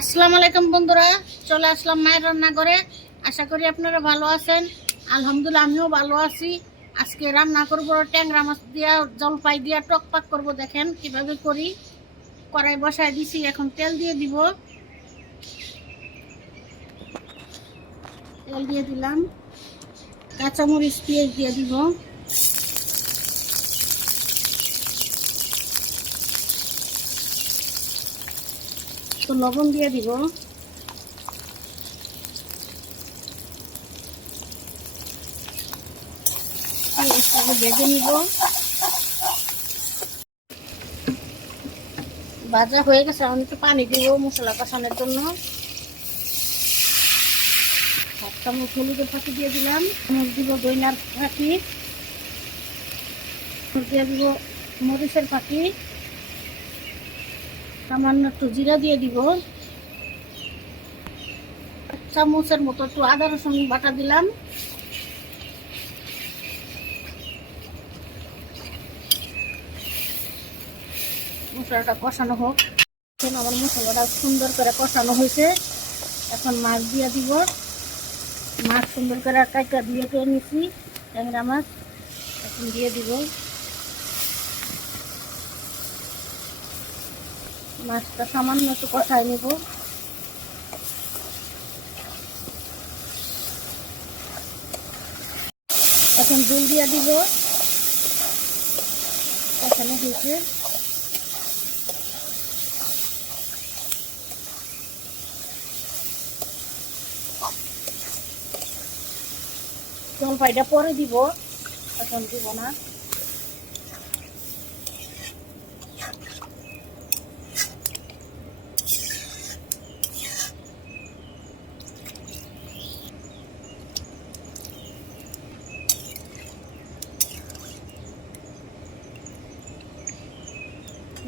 আসসালামু আলাইকুম বন্ধুরা, চলে আসলাম মায়ের রান্না করে আশা করি আপনারা ভালো আছেন। আলহামদুলিল্লাহ, আমিও ভালো আছি। আজকে রান্না করব ট্যাংরা মাছ দিয়া, জলপাই দিয়া, টক পাক করব। দেখেন কীভাবে করি। কড়াই বসায় দিছি, এখন তেল দিয়ে দিব। তেল দিয়ে দিলাম। কাঁচামরিচ, পেঁয়াজ দিয়ে দিব। তো লবণ দিয়ে দিব। ভেজে নিব। ভাজা হয়ে গেছে, এখন একটু পানি দিব মশলা কষানোর জন্য। এক হলুদের দিয়ে দিলাম। দিব দইনার ফাঁকি। দিয়ে দিব মরিচের ফাঁকি। সামান্য একটু জিরা দিয়ে দিব। চামচের মতো একটু আদা রসুন বাটা দিলাম। মশলাটা কষানো হোক। এখন আমার মশলাটা সুন্দর করে কষানো হয়েছে। এখন মাছ দিয়ে দিব। মাছ সুন্দর করে কাইটা দিয়ে নিছি। ট্যাংরা মাছ এখন দিয়ে দিব। মাছটা সামান্য একটু কষায় নেব। এখন দুল দিয়ে দিব। এখানে হয়েছে। জলপাইটা পরে দিব, এখন দিব না।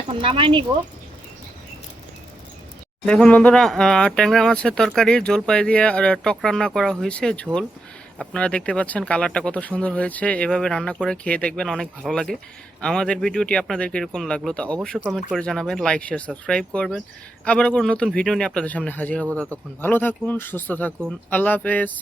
এখন নামাই নিব। দেখুন বন্ধুরা ট্যাংরা মাছের তরকারি জল পাই দিয়ে টক রান্না করা হয়েছে, ঝোল। আপনারা দেখতে পাচ্ছেন কালারটা কত সুন্দর হয়েছে। এভাবে রান্না করে খেয়ে দেখবেন অনেক ভালো লাগে। আমাদের ভিডিওটি আপনাদের কীরকম লাগল তা অবশ্যই কমেন্ট করে জানাবেন লাইক শেয়ার সাবস্ক্রাইব করবেন। আবার কোনো নতুন ভিডিও নিয়ে আপনাদের সামনে হাজির হব ততক্ষণ ভালো থাকুন, সুস্থ থাকুন। আল্লাহ হাফেজ।